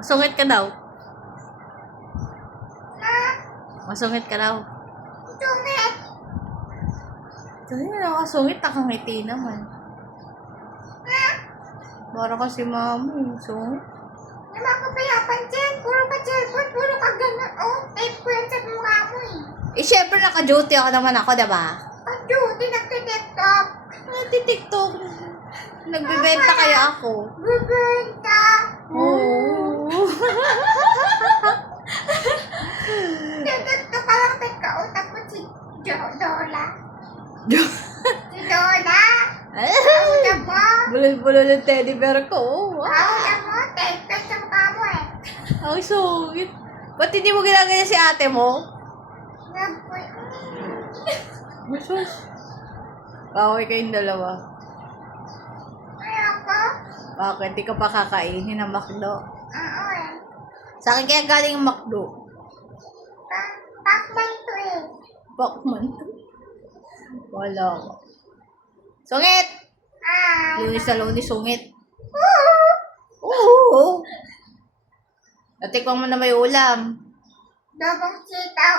Masungit ka daw. Masungit ka daw. Sungit. Kasi nakasungit, nakangiti naman. Para kasi mami, sungit. Hindi mo ako pinapansin. Puro ka cellphone, puro ka ganun. Oh, tape ko yan sa mukha mo eh. Eh, syempre naka-duty ako naman ako, diba? Duty, nagtitiktok. Nagtitiktok. Nagbibenta kaya ako. Bubenta. Oo. Titiktok ka lang, nagkautap mo si Dola. Si Dola. Kauta mo. Bulol-bulol yung teddy bear ko. Kauta mo, tape ka sa mukha mo eh. Ang sungit. Ba't hindi mo ginagaya si ate mo? Nagpoy. Masus. Bawal kayong dalawa. Ayoko. Bakit? Di ka pa kakainin ng McDo. Oo eh. Sa akin kaya galing yung McDo. Pakman to eh. Bakman to. Wala ko. Sungit! Ay. Lunis na lunis, sungit. Oo. Oo. Natikman mo na may ulam. Dobong sitaw.